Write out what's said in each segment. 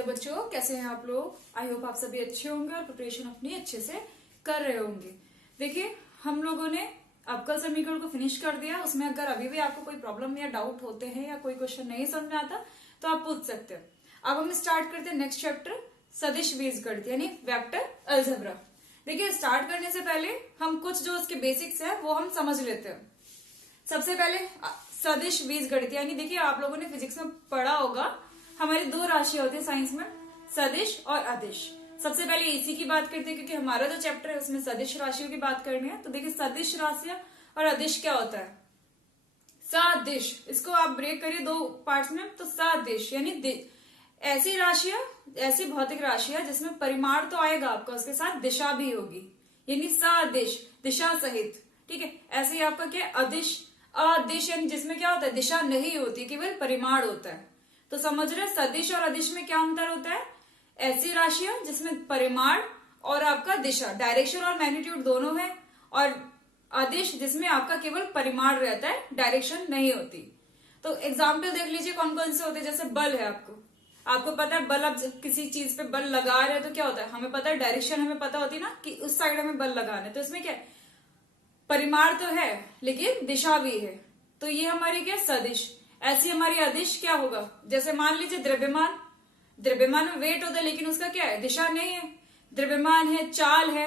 Hello बच्चों, कैसे हैं आप लोग। आई होप आप सभी अच्छे होंगे और प्रिपरेशन अपनी अच्छे से कर रहे होंगे। देखिए, हम लोगों ने अवकल समीकरण को फिनिश कर दिया। उसमें अगर अभी भी आपको कोई प्रॉब्लम या डाउट होते हैं या कोई क्वेश्चन नहीं समझ में आता तो आप पूछ सकते हो। अब हम स्टार्ट करते हैं नेक्स्ट चैप्टर, सदिश बीजगणित यानी वेक्टर अलजेब्रा। देखिए, स्टार्ट करने से पहले हम कुछ जो उसके बेसिक्स है वो हम समझ लेते हैं। सबसे पहले सदिश बीजगणित यानी देखिए, आप लोगों ने फिजिक्स में पढ़ा होगा, हमारी दो राशियां होती है साइंस में, सदिश और अदिश। सबसे पहले इसी की बात करते हैं क्योंकि हमारा जो चैप्टर है उसमें सदिश राशियों की बात करनी है। तो देखिए, सदिश राशियां और अदिश क्या होता है। सदिश, इसको आप ब्रेक करिए दो पार्ट्स में, तो सदिश यानी ऐसी राशियां, ऐसी भौतिक राशियां जिसमें परिमाण तो आएगा आपका, उसके साथ दिशा भी होगी, यानी सदिश दिशा सहित। ठीक है, ऐसे ही आपका क्या है अदिश, अदिश यानी जिसमें क्या होता है दिशा नहीं होती, केवल परिमाण होता है। तो समझ रहे, सदिश और अदिश में क्या अंतर होता है। ऐसी राशियां जिसमें परिमाण और आपका दिशा, डायरेक्शन और मैग्नीट्यूड दोनों है, और अदिश जिसमें आपका केवल परिमाण रहता है, डायरेक्शन नहीं होती। तो एग्जाम्पल देख लीजिए कौन कौन से होते हैं। जैसे बल है, आपको पता है बल, अब किसी चीज पे बल लगा रहे हैं तो क्या होता है, हमें पता है डायरेक्शन हमें पता होती है ना कि उस साइड हमें बल लगाना है। तो इसमें क्या है, परिमाण तो है लेकिन दिशा भी है। तो ये हमारी क्या सदिश। ऐसी हमारी अदिश क्या होगा, जैसे मान लीजिए द्रव्यमान, द्रव्यमान में वेट होता है लेकिन उसका क्या है दिशा नहीं है। द्रव्यमान है, चाल है,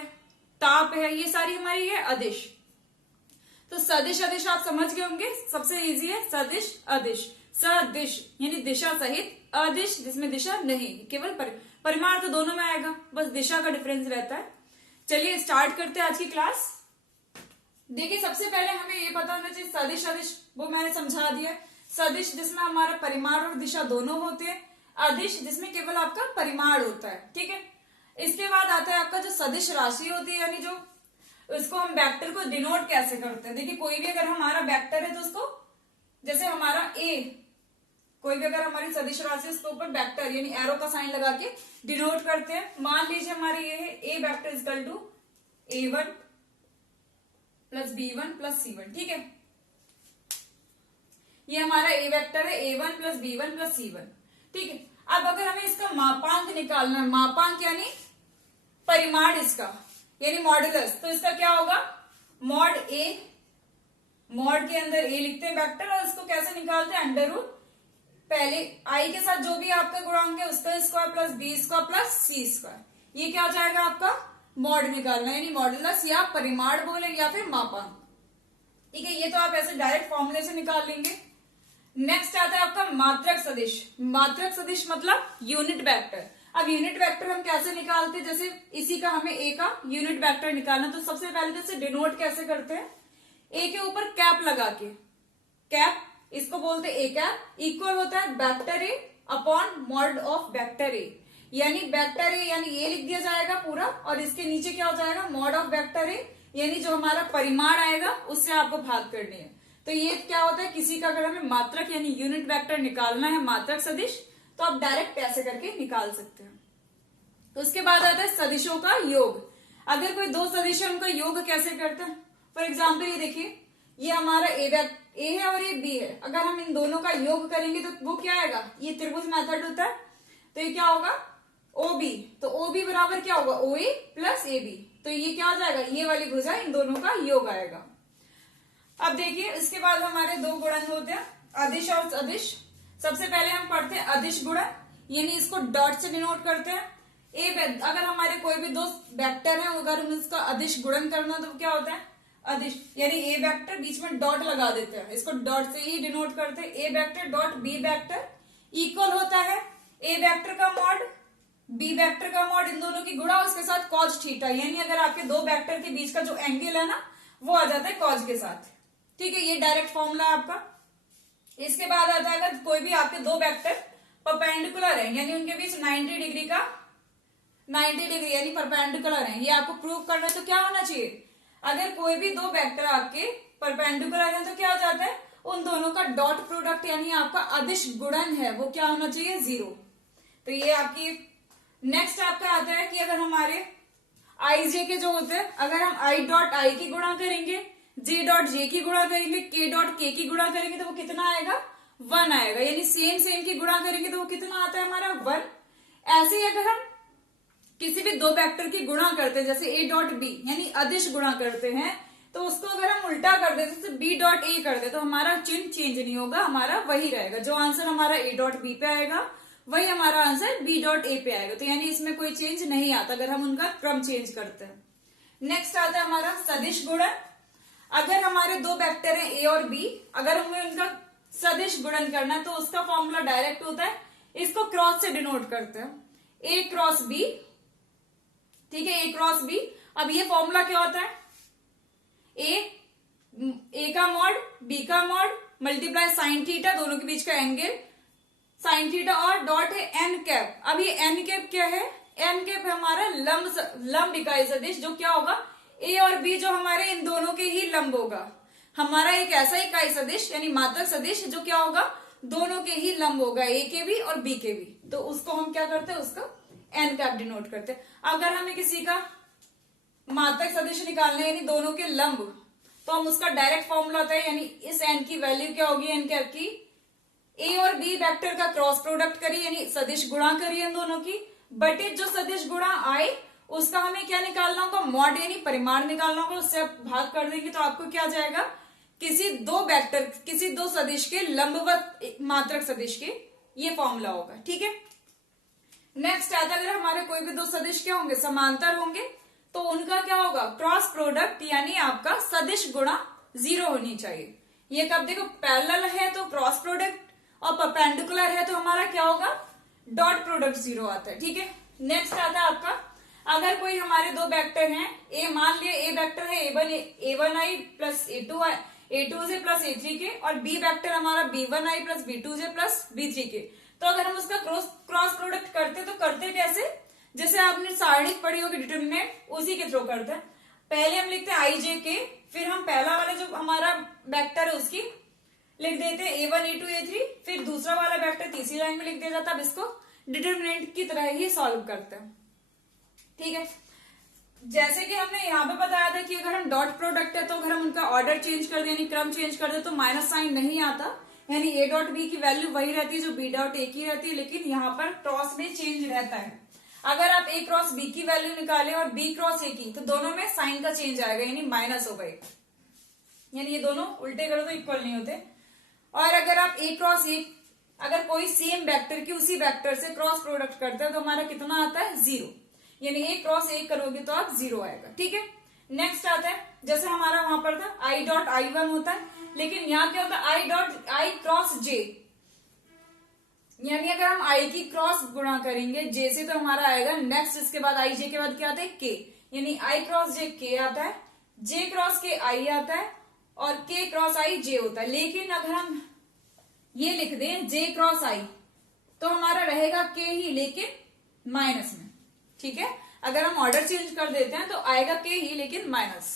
ताप है, ये सारी हमारी है अदिश। तो सदिश अदिश आप समझ गए होंगे, सबसे इजी है सदिश अदिश। सदिश यानी दिशा सहित, अदिश जिसमें दिशा नहीं, केवल परिमाण तो दोनों में आएगा, बस दिशा का डिफरेंस रहता है। चलिए स्टार्ट करते हैं आज की क्लास। देखिए, सबसे पहले हमें ये पता होना चाहिए सदिश अदिश, वो मैंने समझा दिया। सदिश जिसमें हमारा परिमाण और दिशा दोनों होते हैं, अदिश जिसमें केवल आपका परिमाण होता है। ठीक है, इसके बाद आता है आपका जो सदिश राशि होती है, यानी जो उसको हम वेक्टर को डिनोट कैसे करते हैं। देखिए, कोई भी अगर हमारा वेक्टर है तो उसको, जैसे हमारा ए, कोई भी अगर हमारी सदिश राशि है उसके ऊपर वेक्टर यानी एरो का साइन लगा के डिनोट करते हैं। मान लीजिए हमारी ये है A vector equal to A1 plus B1 plus C1। ठीक है, ये हमारा ए वेक्टर है A1 plus B1 plus C1। ठीक है, अब अगर हमें इसका मापांक निकालना है, मापांक यानी परिमाण इसका, यानी मॉडुलस, तो इसका क्या होगा मॉड ए, मॉड के अंदर ए लिखते हैं वेक्टर, और इसको कैसे निकालते हैं अंडर रूट, पहले आई के साथ जो भी आपका गुणांक है उसका square plus B square plus C square. ये क्या हो जाएगा आपका मॉड निकालना, यानी मॉडुलस या परिमाण बोले या फिर मापांक। ठीक है, ये तो आप ऐसे डायरेक्ट फॉर्मूले से निकाल लेंगे। नेक्स्ट आता है आपका मात्रक सदिश। मात्रक सदिश मतलब यूनिट वेक्टर। अब यूनिट वेक्टर हम कैसे निकालते हैं, जैसे इसी का हमें ए का यूनिट वेक्टर निकालना, तो सबसे पहले जैसे डिनोट कैसे करते हैं, ए के ऊपर कैप लगा के, कैप इसको बोलते हैं ए कैप, इक्वल होता है vector A upon mod of vector A, यानी वेक्टर ए यानी ये लिख दिया जाएगा पूरा, और इसके नीचे क्या हो जाएगा मॉड ऑफ वेक्टर ए, यानी जो हमारा परिमाण आएगा उससे आपको भाग करनी है। तो ये क्या होता है, किसी का अगर हमें मात्रक यानी यूनिट वेक्टर निकालना है, मात्रक सदिश, तो आप डायरेक्ट ऐसे करके निकाल सकते हैं। तो उसके बाद आता है सदिशों का योग। अगर कोई दो सदिश है उनका योग कैसे करते हैं। फॉर एग्जाम्पल ये देखिए, ये हमारा ए है और ये बी है, अगर हम इन दोनों का योग करेंगे तो वो क्या आएगा, ये त्रिभुज मेथड होता है। तो ये क्या होगा OB, तो OB बराबर क्या होगा OA प्लस AB। तो ये क्या हो जाएगा, ये वाली भुजा इन दोनों का योग आएगा। अब देखिए, इसके बाद हमारे दो गुणन होते हैं, अदिश और सदिश। सबसे पहले हम पढ़ते हैं अदिश गुणन, यानी इसको डॉट से डिनोट करते हैं। अगर हमारे कोई भी दो वेक्टर है, अगर हम इसका अदिश गुणन करना तो क्या होता है अदिश, यानी ए वेक्टर बीच में डॉट लगा देते हैं, इसको डॉट से ही डिनोट करते हैं। A vector dot B vector equal होता है ए वेक्टर का मॉड बी वेक्टर का मॉड, इन दोनों की गुणा उसके साथ कॉज थीटा, यानी अगर आपके दो वेक्टर के बीच का जो एंगल है ना वो आ जाता है कॉज के साथ। ठीक है, ये डायरेक्ट फॉर्मूला है आपका। इसके बाद आता है अगर कोई भी आपके दो वेक्टर परपेंडिकुलर है, यानी उनके बीच 90 डिग्री का 90 डिग्री यानी परपेंडिकुलर है, ये आपको प्रूव करना है। तो क्या होना चाहिए, अगर कोई भी दो वेक्टर आपके परपेंडिकुलर है तो क्या हो जाता है, उन दोनों का डॉट प्रोडक्ट यानी आपका अदिश गुणन है वो क्या होना चाहिए 0। तो ये आपकी। नेक्स्ट आपका आता है कि अगर हमारे आई जे के जो होते हैं, अगर हम आई डॉट आई की गुणा करेंगे, जे डॉट जे की गुणा करेंगे, के डॉट के की गुणा करेंगे तो वो कितना आएगा 1 आएगा, यानी सेम की गुणा करेंगे तो वो कितना आता है हमारा 1। ऐसे ही अगर हम किसी भी दो वेक्टर की गुणा करते हैं, जैसे a डॉट बी यानी अदिश गुणा करते हैं, तो उसको अगर हम उल्टा कर देते जैसे b डॉट ए कर दे तो हमारा चिन्ह चेंज नहीं होगा, हमारा वही रहेगा। जो आंसर हमारा a डॉट बी पे आएगा वही हमारा आंसर b डॉट ए पे आएगा। तो यानी इसमें कोई चेंज नहीं आता अगर हम उनका क्रम चेंज करते हैं। नेक्स्ट आता है हमारा सदिश गुणन। अगर हमारे दो वेक्टर हैं a और b, अगर हमें उनका सदिश गुणन करना है तो उसका फॉर्मूला डायरेक्ट होता है, इसको क्रॉस से डिनोट करते हैं, a क्रॉस b। ठीक है, a क्रॉस b। अब ये फॉर्मूला क्या होता है, a का मॉड b का मॉड मल्टीप्लाई साइन थीटा, दोनों के बीच का एंगल साइन थीटा, और डॉट है एन कैप। अब ये एन कैप क्या है, एन कैप हमारा लंब इकाई सदिश, जो क्या होगा a और b जो हमारे इन दोनों के ही लंब होगा। हमारा एक ऐसा इकाई सदिश यानी मात्रक सदिश जो क्या होगा दोनों के ही लंब होगा, a के भी और b के भी। तो उसको हम क्या करते हैं, उसका एन कैप डिनोट करते हैं। अगर हमें किसी का मात्रक सदिश निकालना है यानी दोनों के लंब, तो हम उसका डायरेक्ट फॉर्मूला होता है, यानी इस एन की वैल्यू क्या होगी एन कैप की, ए और बी वेक्टर का क्रॉस प्रोडक्ट करिए यानी सदिश गुणा करिए इन दोनों की, बटे जो सदिश गुणा आए उसका हमें क्या निकालना होगा, मॉड यानी परिमाण निकालना होगा। उससे आप भाग कर देंगे तो आपको क्या जाएगा, किसी दो वेक्टर किसी दो सदिश के लंबवत मात्रक सदिश के, ये फॉर्मूला होगा। ठीक है, नेक्स्ट आता है अगर हमारे कोई भी दो सदिश क्या होंगे, समांतर होंगे, तो उनका क्या होगा, क्रॉस प्रोडक्ट यानी आपका सदिश गुणा 0 होनी चाहिए। ये कब देखो पैरेलल है तो क्रॉस प्रोडक्ट, और परपेंडिकुलर है तो हमारा क्या होगा, डॉट प्रोडक्ट 0 आता है। ठीक है, नेक्स्ट आता है आपका, अगर कोई हमारे दो वेक्टर हैं, ए मान लिया ए वेक्टर है A one I plus A two J plus A three K, और बी वेक्टर हमारा B one I plus B two J plus B three K. तो अगर हम उसका क्रॉस प्रोडक्ट करते तो करते कैसे, जैसे आपने सारणी पढ़ी होगी डिटरमिनेंट, उसी के थ्रू करते हैं। पहले हम लिखते हैं आई जे के, फिर हम पहला वाला जो हमारा वेक्टर है उसकी लिख देते हैं a1 a2 a3, फिर दूसरा वाला वेक्टर तीसरी लाइन में लिख दिया जाता है। अब इसको डिटरमिनेंट की तरह ही सॉल्व करते हैं। ठीक है, जैसे कि हमने यहाँ पे बताया था कि अगर हम डॉट प्रोडक्ट है तो अगर हम उनका ऑर्डर चेंज कर दे यानी क्रम चेंज कर दे तो माइनस साइन नहीं आता, यानी a डॉट बी की वैल्यू वही रहती है जो b डॉट ए की रहती है, लेकिन यहाँ पर क्रॉस में चेंज रहता है। अगर आप a क्रॉस b की वैल्यू निकालें और b क्रॉस a की, तो दोनों में साइन का चेंज आएगा यानी माइनस होगा, यानी ये दोनों उल्टे करो तो इक्वल नहीं होते। और अगर आप a क्रॉस ए अगर कोई सेम वेक्टर की उसी वेक्टर से क्रॉस प्रोडक्ट करते हैं तो हमारा कितना आता है, 0, यानी a क्रॉस ए करोगे तो आप 0 आएगा। ठीक है, नेक्स्ट आता है, जैसे हमारा वहां पर था i डॉट आई वन होता है, लेकिन यहाँ क्या होता है i डॉट आई क्रॉस जे, यानी अगर हम i की क्रॉस गुणा करेंगे j से तो हमारा आएगा नेक्स्ट, इसके बाद i j के बाद क्या आता है k, यानी i क्रॉस j k आता है, j क्रॉस k i आता है, और k क्रॉस i j होता है। लेकिन अगर हम ये लिख दें j क्रॉस i तो हमारा रहेगा k ही, लेकिन माइनस में। ठीक है, अगर हम ऑर्डर चेंज कर देते हैं तो आएगा k ही लेकिन माइनस।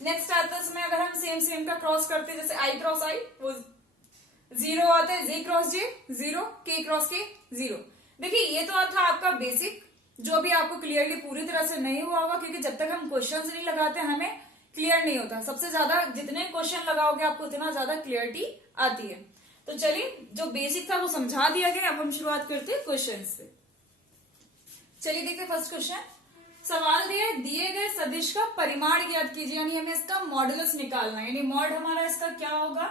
नेक्स्ट आता है इसमें अगर हम सेम का क्रॉस करते हैं, जैसे i क्रॉस i वो 0 आता है, j cross j 0, k cross k 0। देखिए ये तो था आपका बेसिक, जो भी आपको क्लियरली पूरी तरह से नहीं हुआ होगा, क्योंकि जब तक हम क्वेश्चंस नहीं लगाते हमें क्लियर नहीं होता। सबसे ज्यादा जितने क्वेश्चन लगाओगे आपको उतना ज्यादा क्लियरिटी आती है। तो चलिए, जो बेसिक था वो समझा दिया गया, अब हम शुरुआत करते हैं क्वेश्चन से। चलिए देखते हैं फर्स्ट क्वेश्चन। सवाल दिए गए सदिश का परिमाण ज्ञात कीजिए, यानी हमें इसका मॉडुलस निकालना है, यानी मॉड हमारा इसका क्या होगा।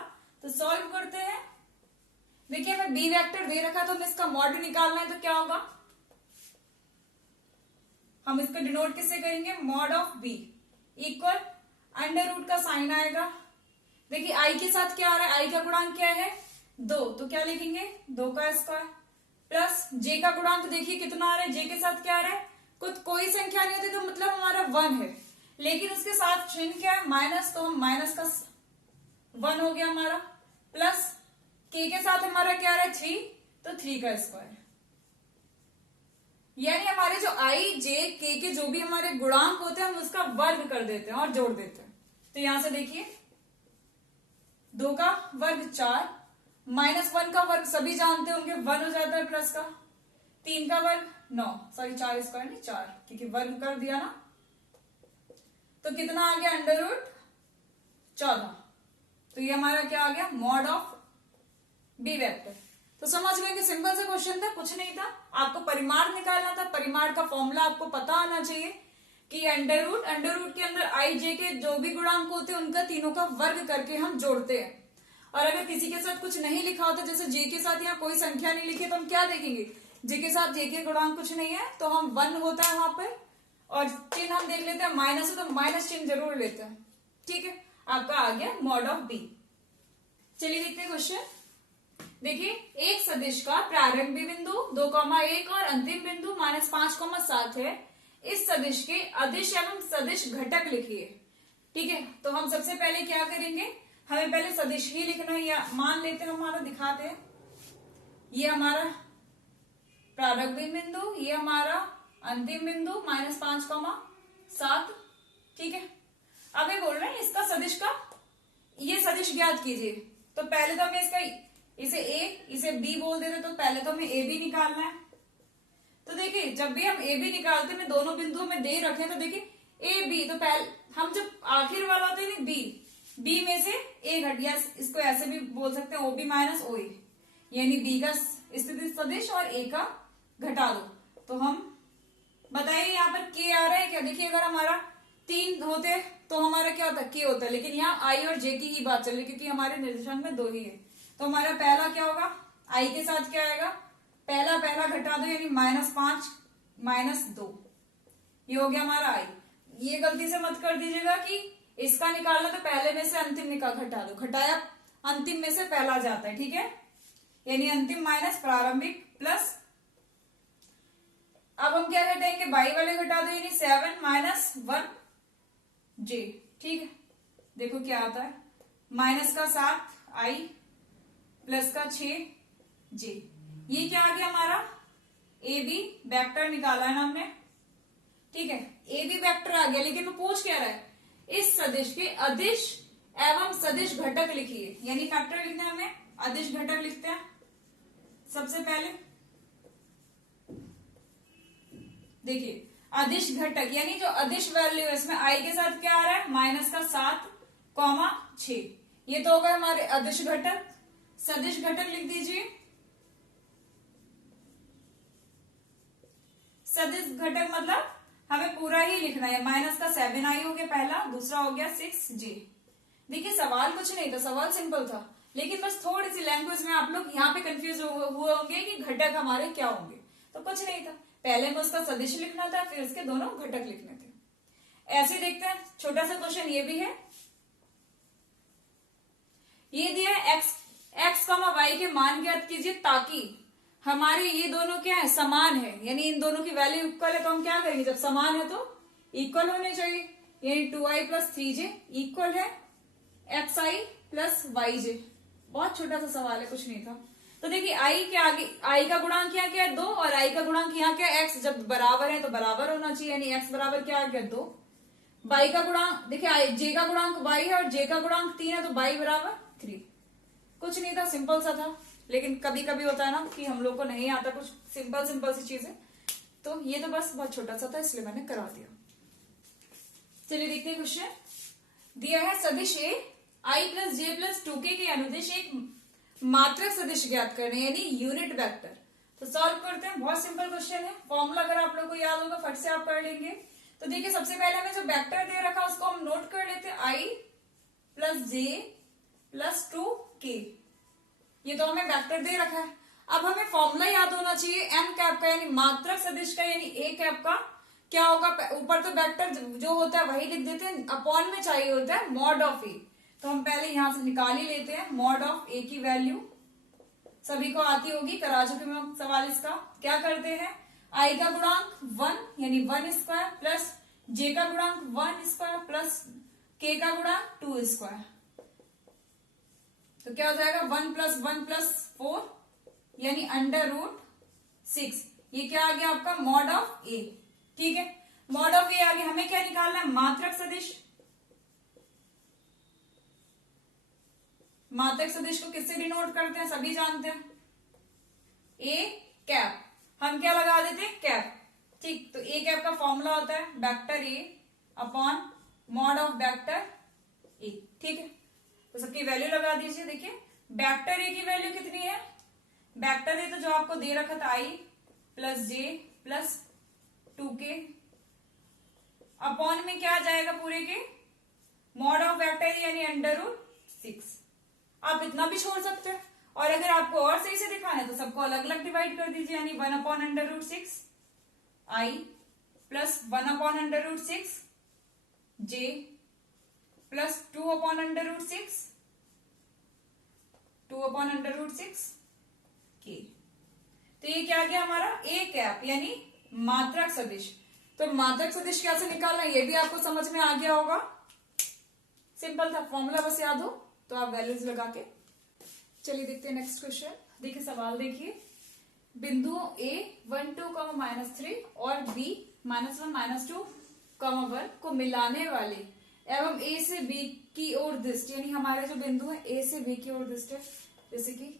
तो सॉल्व करते हैं। देखिए हमें बी वेक्टर दे रखा तो हमें इसका मॉड निकालना है, तो क्या होगा, हम इसका डिनोट किससे करेंगे, mod of B equal under root का साइन आएगा। देखिए आई के साथ क्या आ रहा है, आई का गुणांक क्या है 2, तो क्या लिखेंगे 2 का स्क्वायर, प्लस जे का गुणांक देखिए कितना आ रहा है, जे के साथ क्या आ रहा है, कोई संख्या नहीं होती तो मतलब हमारा 1 है, लेकिन उसके साथ चिन्ह क्या है माइनस, तो हम माइनस का 1 हो गया हमारा, प्लस के साथ हमारा क्या आ रहा है 3, तो 3 का स्क्वायर, यानी हमारे जो आई जे के जो भी हमारे गुणांक होते हैं हम उसका वर्ग कर देते हैं और जोड़ देते हैं। तो यहां से देखिए 2 का वर्ग 4, माइनस 1 का वर्ग सभी जानते होंगे 1 हो जाता है, प्लस का 3 का वर्ग 9, सॉरी 4 स्क्वायर नहीं 4, क्योंकि वर्ग कर दिया ना, तो कितना आ गया अंडर रूट 14। तो ये हमारा क्या आ गया, मॉड ऑफ बी वेक्टर। तो समझ गए कि सिंपल सा क्वेश्चन था, कुछ नहीं था, आपको परिमाण निकालना था। परिमाण का फॉर्मूला आपको पता आना चाहिए कि अंडर रूट के अंदर आई जे के जो भी गुणांक होते हैं उनका तीनों का वर्ग करके हम जोड़ते हैं। और अगर किसी के साथ कुछ नहीं लिखा होता, जैसे जे के साथ यहाँ कोई संख्या नहीं लिखी, तो हम क्या देखेंगे, जे के साथ जे के गुणांक कुछ नहीं है तो हम 1 होता है वहां पर, और चिन्ह हम देख लेते हैं माइनस है तो माइनस चिन्ह जरूर लेते हैं। ठीक है, आपका आ गया मॉड ऑफ बी। चलिए देखते हैं क्वेश्चन। देखिए, एक सदिश का प्रारंभिक बिंदु 2,1 और अंतिम बिंदु -5,7 है। इस सदिश के अदिश एवं सदिश घटक लिखिए। ठीक है, तो हम सबसे पहले क्या करेंगे, हमें पहले सदिश ही लिखना है, या मान लेते हैं, हमारा दिखाते हैं, ये हमारा प्रारंभिक बिंदु, ये हमारा अंतिम बिंदु -5,7। ठीक है, अब ये बोल रहे हैं इसका सदिश का ये सदिश ज्ञात कीजिए। तो पहले तो हमें इसका इसे ए इसे बी बोल देते, तो पहले तो हमें ए बी निकालना है। तो देखिए, जब भी हम ए बी निकालते हैं, दोनों बिंदुओं में दे रखे, तो देखिए ए बी, तो पहले हम जब आखिर वाला होता है बी में से ए घट, या इसको ऐसे भी बोल सकते हैं ओ बी माइनस ओ ए, यानी बी का स्थिति सदिश और ए का घटा दो। तो हम बताइए यहाँ पर के आ रहा है क्या। देखिए, अगर हमारा 3 होते तो हमारा क्या होता, के होता, लेकिन यहाँ आई और जे की ही बात चल रही, क्योंकि हमारे निर्देशांक में 2 ही है। तो हमारा पहला क्या होगा, आई के साथ क्या आएगा, पहला घटा दो, यानी -5 -2, ये हो गया हमारा आई। ये गलती से मत कर दीजिएगा कि इसका निकालना तो पहले में से अंतिम निकाल घटा दो, घटाया अंतिम में से पहला जाता है। ठीक है, यानी अंतिम माइनस प्रारंभिक प्लस, अब हम क्या घटाएंगे, बाई वाले घटा दो, यानी 7 -1 जे। ठीक है, देखो क्या आता है, माइनस का 7 आई प्लस का 6 जे। ये क्या आ गया हमारा, ए बी वेक्टर निकाला है ना हमने। ठीक है, ए बी वेक्टर आ गया, लेकिन वो पूछ क्या रहा है, इस सदिश के अदिश एवं सदिश घटक लिखिए, यानी फैक्टर लिखना है हमें, अदिश घटक लिखते हैं सबसे पहले। देखिए, अदिश घटक यानी जो अदिश वैल्यू है, इसमें आई के साथ क्या आ रहा है, -7,6, ये तो होगा हमारे अदिश घटक। सदिश घटक लिख दीजिए, सदिश घटक मतलब हमें पूरा ही लिखना है, -7 आई हो गया पहला, दूसरा हो गया 6 जे। देखिए, सवाल कुछ नहीं था, सवाल सिंपल था, लेकिन बस थोड़ी सी लैंग्वेज में आप लोग यहाँ पे कंफ्यूज हुए होंगे कि घटक हमारे क्या होंगे। तो कुछ नहीं था, पहले में उसका सदिश लिखना था, फिर उसके दोनों घटक लिखने थे। ऐसे देखते हैं, छोटा सा क्वेश्चन ये भी है। ये दिया x y के मान ज्ञात कीजिए ताकि हमारे ये दोनों क्या है, समान है, यानी इन दोनों की वैल्यू इक्वल है। तो हम क्या करेंगे, जब समान है तो इक्वल होने चाहिए, यानी 2i + 3j इक्वल है xi + yj। बहुत छोटा सा सवाल है, कुछ नहीं था। तो देखिए, आई के आगे आई का गुणांक यहाँ क्या है 2, और आई का गुणांक यहाँ क्या है x। जब बराबर है तो बराबर होना चाहिए, यानी x बराबर क्या आ गया 2। बाई का गुणांक देखिए, जे का गुणांक बाई है और जे का गुणांक 3 है, तो बाई बराबर 3। कुछ नहीं था, सिंपल सा था, लेकिन कभी कभी होता है ना कि हम लोग को नहीं आता कुछ सिंपल सी चीजें, तो ये तो बस बहुत छोटा सा था, इसलिए मैंने करा दिया। चलिए देखते हैं क्वेश्चन। दिया है सदिश ए i + j + 2k के अनुदिश एक मात्रक सदिश ज्ञात करने, यानी यूनिट वेक्टर। तो सॉल्व करते हैं, बहुत सिंपल क्वेश्चन है। फॉर्मूला अगर आप लोग को याद होगा फट से आप कर लेंगे। तो देखिए, सबसे पहले हमें जो वेक्टर दे रखा उसको हम नोट कर लेते हैं, i + j + 2k, ये तो हमें वेक्टर दे रखा है। अब हमें फॉर्मूला याद होना चाहिए m कैप का, यानी मात्रक सदिश का, यानी a कैप का क्या होगा, ऊपर तो वेक्टर जो होता है वही लिख देते हैं, अपॉन में चाहिए होता है मॉड ऑफ ए। तो हम पहले यहां से निकाल ही लेते हैं, मॉड ऑफ ए की वैल्यू सभी को आती होगी, करा चुके मैं सवाल इसका। क्या करते हैं, आई का गुणांक 1 यानी 1² प्लस जे का गुणांक 1² प्लस के का गुणांक 2²। तो क्या हो जाएगा 1 + 1 + 4 यानी √6। ये क्या आ गया आपका मॉड ऑफ ए। ठीक है, मॉड ऑफ ए आ गया। हमें क्या निकालना है, मात्रक सदिश। मात्रक सदिश को किससे डिनोट करते हैं, सभी जानते हैं, ए कैप। हम क्या लगा देते हैं, कैप। ठीक, तो ए कैप का फॉर्मूला होता है vector A upon mod of vector A. ठीक है, तो सबकी वैल्यू लगा दीजिए। देखिए, वेक्टर ए की वैल्यू कितनी है, वेक्टर है तो जो आपको दे रखा था i plus J plus 2k upon में क्या आ जाएगा पूरे के मॉड ऑफ वेक्टर यानी √6। आप इतना भी छोड़ सकते हैं, और अगर आपको और सही से दिखाना है तो सबको अलग अलग डिवाइड कर दीजिए, यानी 1/√6 i plus 1/√6 j plus 2/√6 2/√6 k। तो ये क्या गया हमारा a कैप यानी मात्रक सदिश। तो मात्रक सदिश कैसे निकालना है ये भी आपको समझ में आ गया होगा, सिंपल था, फॉर्मूला बस याद हो तो आप वैल्यूज लगा के। चलिए देखते हैं नेक्स्ट क्वेश्चन। देखिए सवाल देखिए, बिंदुओं a 1 2 -3 और b -1 -2 1 को मिलाने वाले एवं a से b की ओर दृष्टि, यानी हमारे जो बिंदु है a से b की ओर दृष्टि, जैसे कि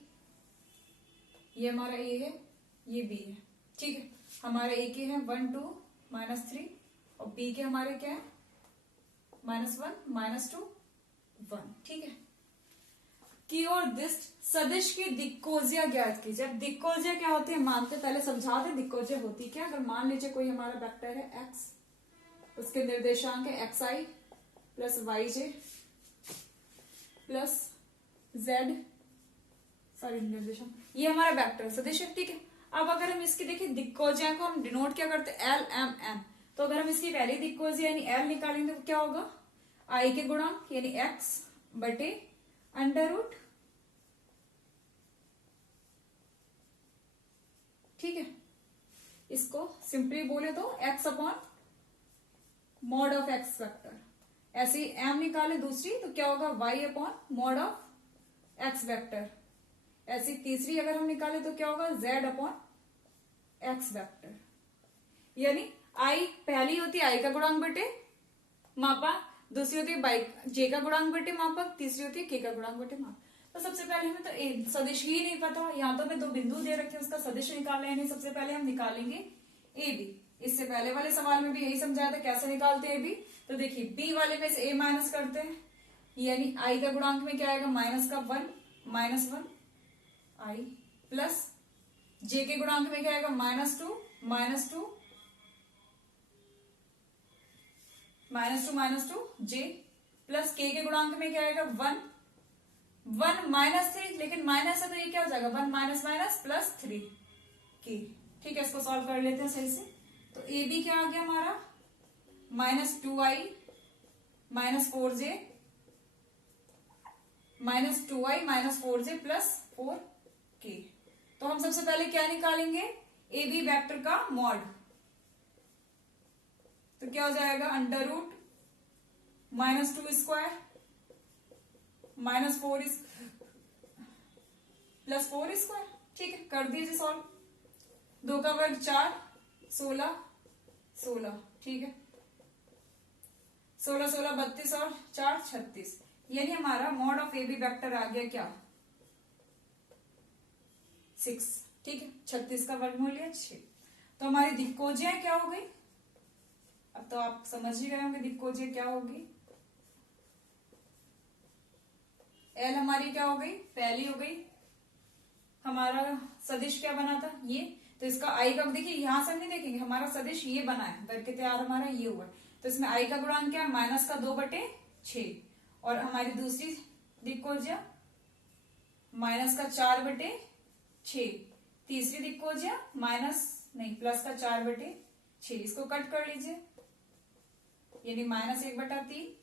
ये हमारा a है ये b है, ठीक है। हमारे a के हैं 1 2 -3 और b के हमारे क्या है -1 -2 1, ठीक है। की ओर दिष्ट सदिश की दिक्कोजिया ज्ञात कीजिए। अब दिक्कोजिया क्या होती है मानते, पहले समझाते दिक्कोजिया होती क्या। अगर मान लीजिए कोई हमारा वेक्टर है x, उसके निर्देशांक है xi plus yj plus z, sorry निर्देशांक, ये हमारा वेक्टर सदिश है, ठीक है। अब अगर हम इसकी देखिए दिक्कोजिया को हम डिनोट क्या करते हैं एल एम एन, तो अगर हम इसकी पहली दिक्कोजिया यानी एल निकालेंगे तो क्या होगा आई के गुणांक यानी x बटे √, ठीक है। इसको सिंपली बोले तो x upon mod of x vector, ऐसे m निकाले दूसरी तो क्या होगा y upon mod of x vector, ऐसी तीसरी अगर हम निकाले तो क्या होगा z अपॉन x वेक्टर। यानी i पहली होती है i का गुणांक बटे मापा, दूसरी होती है j का गुणांक बटे मापक, तीसरी होती है k का गुणांक बटे मापक। तो सबसे पहले हमें तो सदिश ही नहीं पता, यहाँ तो हमें दो बिंदु दे रखे हैं उसका सदिश निकालना है, यानी सबसे पहले हम निकालेंगे ए बी। इससे पहले वाले सवाल में भी यही समझाया था कैसे निकालते हैं ए बी। तो देखिए बी वाले में से ए माइनस करते हैं, यानी आई का गुणांक में क्या आएगा -1 -1 आई प्लस जे के गुणांक में क्या आएगा -2 -2 जे प्लस के गुणांक में क्या आएगा 1 -3, लेकिन माइनस है तो ये क्या हो जाएगा 1 -3 के, ठीक है। इसको सॉल्व कर लेते हैं सही से। तो ए बी क्या आ गया हमारा -2i -4j -2i plus 4k। तो हम सबसे पहले क्या निकालेंगे ए बी वेक्टर का मॉड, तो क्या हो जाएगा √-2² -4 प्लस 4², ठीक है। कर दीजिए सॉल्व, 2 का वर्ग 4 16, ठीक है। 16 16 32 और 4 36, यानी हमारा mod of A B vector आ गया क्या 6, ठीक है। 36 का वर्गमूल लिया 6। तो हमारी दिक्कोजिया क्या हो गई, अब तो आप समझ ही गए होंगे दिक्कोजिया क्या होगी। एल हमारी क्या हो गई पहली हो गई, हमारा सदिश क्या बना था ये, तो इसका आई का देखिए यहां से हम नहीं देखेंगे, हमारा सदिश ये बना है वर्ग के तैयार हमारा ये हुआ है, तो इसमें आई का गुणांक क्या है -2/6 और हमारी दूसरी दिक्कोजिया -4/6, तीसरी दिक्कोजिया +4/6, इसको कट कर लीजिए यानी -1/3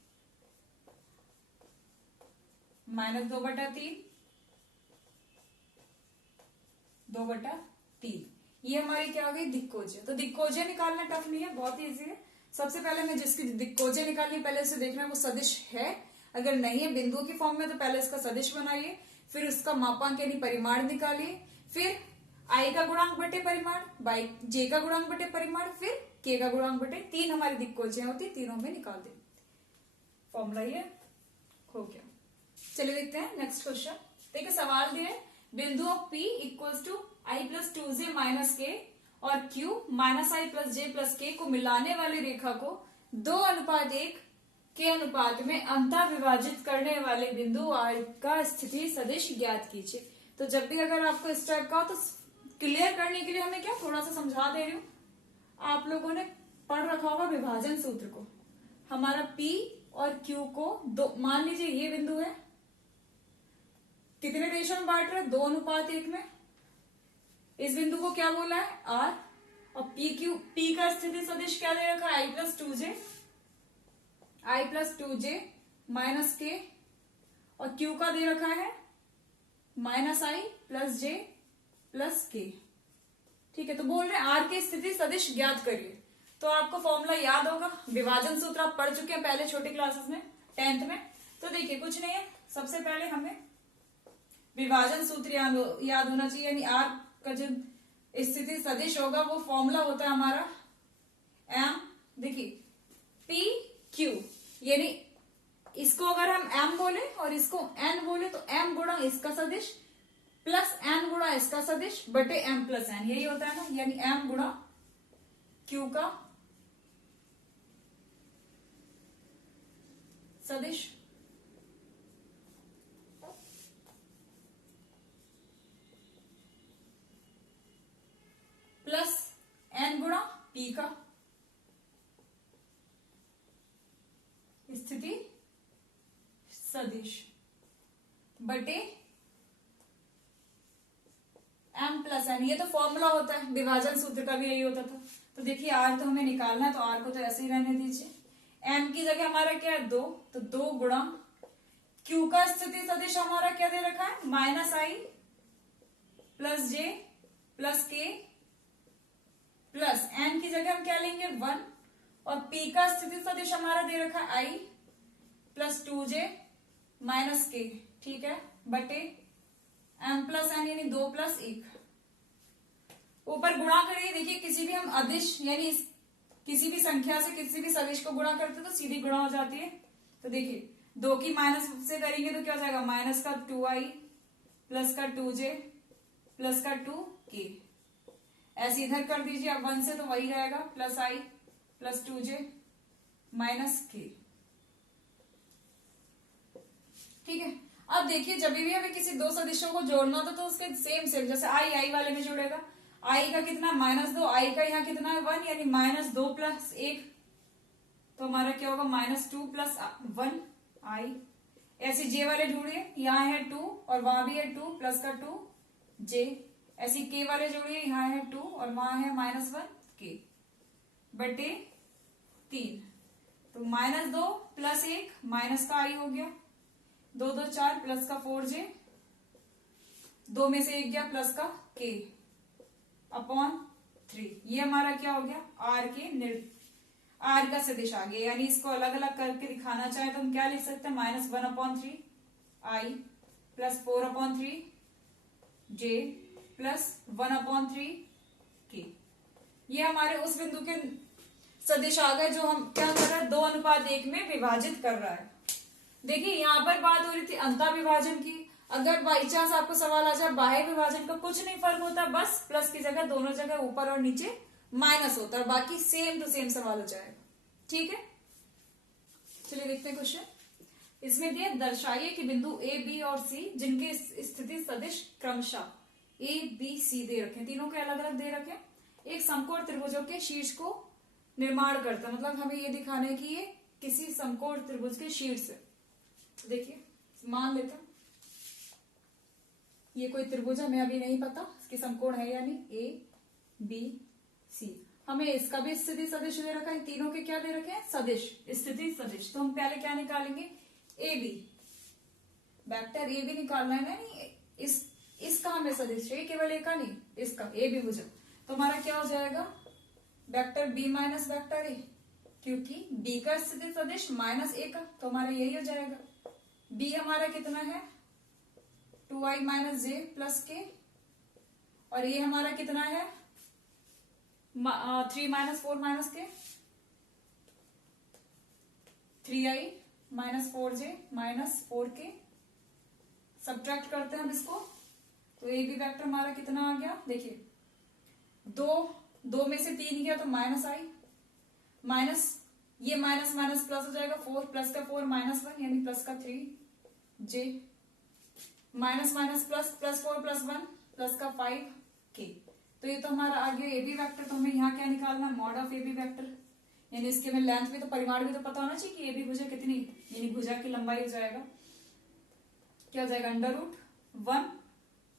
-2/3 2/3, ये हमारी क्या हो गई दिक्कोजिया। तो दिक्कोजिया निकालना टफ नहीं है, बहुत इजी है। सबसे पहले हमें जिसकी दिक्कोजिया निकालनी पहले से देखना है वो सदिश है, अगर नहीं है बिंदुओं की फॉर्म में तो पहले इसका सदिश बनाइए, फिर उसका मापांक यानी परिमाण निकालिए, फिर आई का गुणांक बटे परिमाण, बाई जे का गुणांक बटे परिमाण, फिर के का गुणांक बटे 3 हमारी दिक्कोजिया होती, तीनों में निकाल दे। फॉर्मूला ये हो गया। चलिए देखते हैं नेक्स्ट क्वेश्चन। देखिए सवाल दिए बिंदुओं P = i + 2j - k और Q -i + j + k को मिलाने वाली रेखा को 2:1 के अनुपात में अंतः विभाजित करने वाले बिंदु R का स्थिति सदिश ज्ञात कीजिए। तो जब भी अगर आपको इस टाइप का हो तो क्लियर करने के लिए हमें क्या थोड़ा सा समझा दे रही हूं। आप लोगों ने पढ़ रखा होगा विभाजन सूत्र को। हमारा P और Q को दो, मान लीजिए ये बिंदु है, कितने रेशो में बांट रहे हैं, 2:1 में। इस बिंदु को क्या बोला है, R, और P का स्थिति सदिश क्या दे रखा है, I plus 2J minus K, और Q का दे रखा है -I plus J plus K। ठीक है, तो बोल रहे हैं R की स्थिति सदिश ज्ञात करिए। तो आपको फॉर्मूला याद होगा, विभाजन सूत्र आप पढ़ चुके हैं पहले छोटी क्लासेस में, 10th में। तो देखिए कुछ नहीं है, सबसे पहले हमें विभाजन सूत्र याद होना चाहिए, यानी R का जो स्थिति सदिश होगा वो फॉर्मूला होता है हमारा M, देखिए P Q, यानी इसको अगर हम M बोले और इसको N बोले तो M गुणा इसका सदिश प्लस N गुणा इसका सदिश बटे M प्लस N, यही होता है ना, यानी M गुणा Q का सदिश प्लस N गुणा P का स्थिति सदिश बटे M प्लस N। ये तो फॉर्मूला होता है, विभाजन सूत्र का भी यही होता था। तो देखिए R तो हमें निकालना है, तो R को तो ऐसे ही रहने दीजिए। M की जगह हमारा क्या है 2, तो 2 गुणा Q का स्थिति सदिश हमारा क्या दे रखा है, -I plus J plus K, plus N की जगह हम क्या लेंगे 1, और P का स्थिति सदिश हमारा दे रखा है I plus 2J minus K, ठीक है, बटे M प्लस N यानी 2 प्लस 1। ऊपर गुणा करिए, देखिए किसी भी हम अदिश यानी किसी भी संख्या से किसी भी सदिश को गुणा करते तो सीधी गुणा हो जाती है। तो देखिए 2 की माइनस से करेंगे तो क्या हो जाएगा, माइनस का 2I प्लस का 2J प्लस का 2K, ऐसे इधर कर दीजिए अब 1 से, तो वही रहेगा plus I plus 2J minus K। ठीक है, अब देखिए जब भी हमें किसी दो सदिशों को जोड़ना था तो उसके सेम जैसे I वाले में जुड़ेगा, I का कितना -2, I का यहाँ कितना है 1, यानी -2 प्लस 1, तो हमारा क्या होगा -2 प्लस 1 I। ऐसे J वाले जोड़िए, यहाँ है 2 और वहां भी है 2 प्लस का 2 J। ऐसे K वाले जोड़िए, यहाँ है 2 और वहां है -1 K बटे 3, तो -2 प्लस 1 माइनस का I हो गया, 2 2 4 प्लस का 4J, 2 में से 1 गया प्लस का K अपॉन 3। ये हमारा क्या हो गया, R का सदिश आ गया। यानी इसको अलग अलग करके दिखाना चाहे तो हम क्या लिख सकते हैं, -1/3 I plus 4/3 J plus 1/3 K। ये हमारे उस बिंदु के सदिश आ गए जो हम क्या कर रहा है, 2:1 में विभाजित कर रहा है। देखिए यहाँ पर बात हो रही थी अंतः विभाजन की। अगर बाई चांस आपको सवाल आ जाए बाह्य विभाजन का, कुछ नहीं फर्क होता, बस प्लस की जगह दोनों जगह ऊपर और नीचे माइनस होता है, बाकी सेम टू सेम सवाल हो जाएगा। ठीक है, चलिए देखते हैं क्वेश्चन। इसमें दिया दर्शाइए कि बिंदु ए बी और सी जिनके स्थिति सदिश क्रमशः ए बी सी दे रखे, तीनों के अलग अलग दे रखे, एक समकोण त्रिभुजों के शीर्ष को निर्माण करता है। मतलब हमें ये दिखाना है कि ये किसी समकोण त्रिभुज के शीर्ष है। तो देखिए मान लेते हैं ये कोई त्रिभुज है, हमें अभी नहीं पता इसके समकोण है यानी ए बी सी। हमें इसका भी स्थिति सदिश दे रखा है, तीनों के क्या दे रखे हैं, सदिश, स्थिति सदिश। तो हम पहले क्या निकालेंगे, A B, vector A B निकालना है ना, इसका हमें सदिश चाहिए, केवल ए का नहीं, इसका ए बी भुजन। तो हमारा क्या हो जाएगा, vector B minus vector A, क्योंकि बी का स्थिति सदिश -a का, तो हमारा यही हो जाएगा। बी हमारा कितना है 2i माइनस जे प्लस के, और ये हमारा कितना है 3 माइनस 4 माइनस के, 3i minus 4j minus 4k। Subtract करते हैं हम इसको, तो ए बी वेक्टर हमारा कितना आ गया, देखिए 2 में से 3 गया तो -i, माइनस ये माइनस माइनस प्लस हो जाएगा, 4 प्लस का 4 -1 यानी प्लस का 3j minus minus plus, plus 4 plus 1 plus का 5k। तो ये तो हमारा आ गया AB वेक्टर। तो हमें यहाँ क्या निकालना, मॉड ऑफ AB वेक्टर, यानी इसके में लेंथ भी तो परिमाण भी तो पता होना चाहिए कि AB भुजा कितनी, यानी भुजा की लंबाई हो जाएगा, क्या हो जाएगा, √1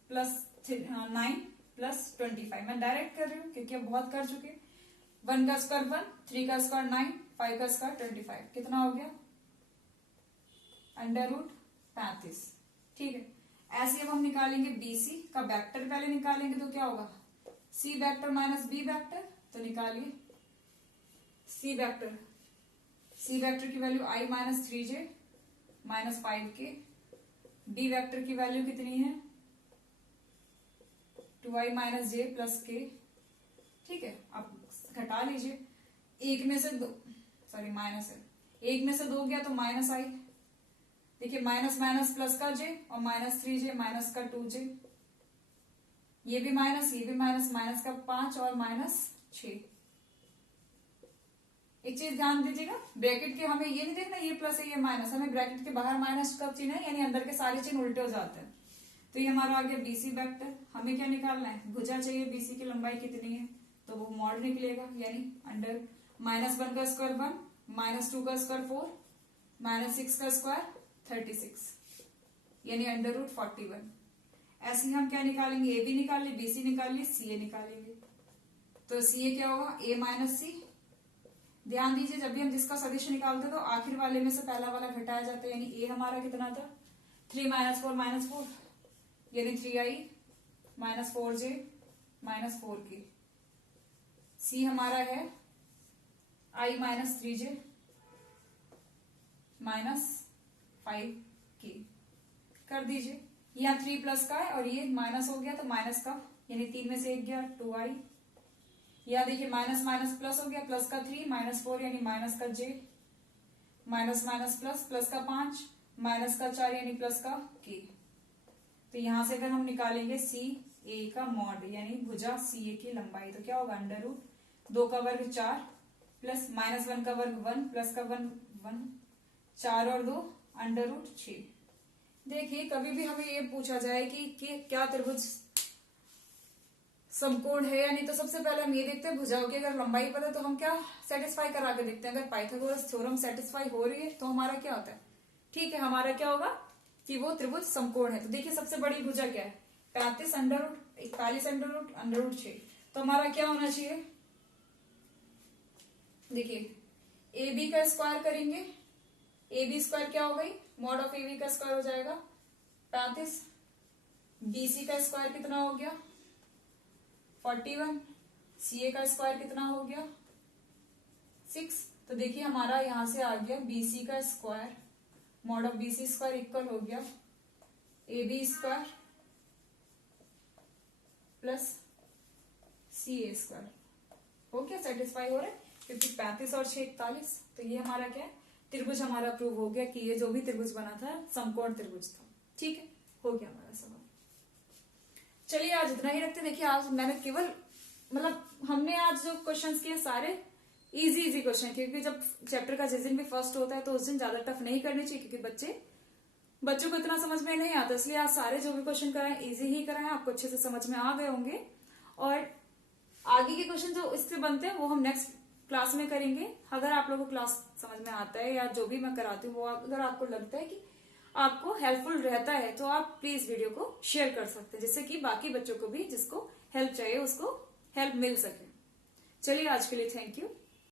प्लस 9 प्लस 25। मैं डायरेक्ट कर रही हूँ क्योंकि अब बहुत कर चुके। 1 का स्क्वायर 1, 3 का स्क्वायर 9, 5 का स्क्वायर 25, कितना हो गया, √35। ठीक है, ऐसे अब हम निकालेंगे BC का वेक्टर, पहले निकालेंगे तो क्या होगा, C vector minus B vector. तो निकालिए C वेक्टर, C वेक्टर की value I minus 3J minus 5K। B vector की वैल्यू कितनी है, 2I minus J plus K। ठीक है, अब घटा लीजिए, एक में से दो, सॉरी माइनस है, एक में से दो गया तो माइनस I। देखिए माइनस माइनस प्लस का J और माइनस 3J माइनस का 2J, ये भी माइनस, ये भी माइनस, माइनस का 5 और माइनस 6। एक चीज ध्यान दीजिएगा, ब्रैकेट के हमें ये नहीं देखना ये प्लस है ये माइनस, हमें ब्रैकेट के बाहर माइनस का चिन्ह है, यानी अंदर के सारे चिन्ह उल्टे हो जाते हैं। तो ये हमारा आ गया BC वेक्टर। हमें क्या निकालना है, भुजा चाहिए BC की लंबाई कितनी है, तो वो मॉड निकलेगा, यानी अंडर -1 का स्क्वायर 1, -2 का स्क्वायर 4, -6 का स्क्वायर 36, यानी √41। ऐसे ही हम क्या निकालेंगे, AB निकाल ली, BC निकाल ली, CA निकालेंगे। तो CA क्या होगा, A माइनस C। ध्यान दीजिए, जब भी हम जिसका सदिश निकालते हैं तो आखिर वाले में से पहला वाला घटाया जाता है, यानी A हमारा कितना था, 3 - 4 -4, यानी 3I minus 4J minus 4K। C हमारा है I minus 3J minus 5K। कर दीजिए, यहाँ 3 प्लस का है और ये माइनस हो गया तो माइनस का, यानी 3 में से 1 गया 2I। यहाँ देखिए माइनस माइनस प्लस हो गया, प्लस का 3 माइनस 4 यानी माइनस का J, minus minus plus, plus का 5 माइनस का 4 यानी प्लस का K। तो यहां से अगर हम निकालेंगे CA का मॉड, यानी भुजा CA की लंबाई, तो क्या होगा, √2 का वर्ग 4 प्लस -1 का वर्ग 1 प्लस का 1 1, 4 और 2 √6। देखिए कभी भी हमें ये पूछा जाए कि क्या त्रिभुज समकोण है या नहीं, तो सबसे पहले हम ये देखते हैं भुजाओं की अगर लंबाई पता है तो हम क्या सेटिस्फाई करा के देखते हैं। अगर पाइथागोरस थ्योरम सेटिस्फाई हो रही है तो हमारा क्या होता है, ठीक है, हमारा क्या होगा कि वो त्रिभुज समकोण है। तो देखिए सबसे बड़ी भुजा क्या है, 35 √41 √6। तो हमारा क्या होना चाहिए, देखिए AB का स्क्वायर करेंगे, AB स्क्वायर क्या हो गई, मॉड ऑफ AB का स्क्वायर हो जाएगा 35, BC का स्क्वायर कितना हो गया 41, CA का स्क्वायर कितना हो गया 6। तो देखिए हमारा यहां से आ गया BC का square, mod of BC square equal हो गया AB square plus CA square. हो गया, सेटिस्फाई हो रहा है, क्योंकि 35 और 6 41। तो ये हमारा क्या है, त्रिभुज हमारा प्रूव हो गया कि ये जो भी त्रिभुज बना था समकोण त्रिभुज था। ठीक है, हो गया हमारा सवाल। चलिए आज इतना ही रखते। देखिए आज मैंने केवल हमने आज जो क्वेश्चंस किए सारे इजी क्वेश्चन, क्योंकि जब चैप्टर का जिस दिन भी फर्स्ट होता है तो उस दिन ज्यादा टफ नहीं करनी चाहिए, क्योंकि बच्चों को इतना समझ में नहीं आता। इसलिए आज सारे जो भी क्वेश्चन कराए इजी ही कराए, आपको अच्छे से समझ में आ गए होंगे। और आगे के क्वेश्चन जो इससे बनते हैं वो हम नेक्स्ट क्लास में करेंगे। अगर आप लोगों को क्लास समझ में आता है या जो भी मैं कराती हूँ वो अगर आपको लगता है कि आपको हेल्पफुल रहता है तो आप प्लीज वीडियो को शेयर कर सकते हैं, जिससे कि बाकी बच्चों को भी जिसको हेल्प चाहिए उसको हेल्प मिल सके। चलिए आज के लिए थैंक यू।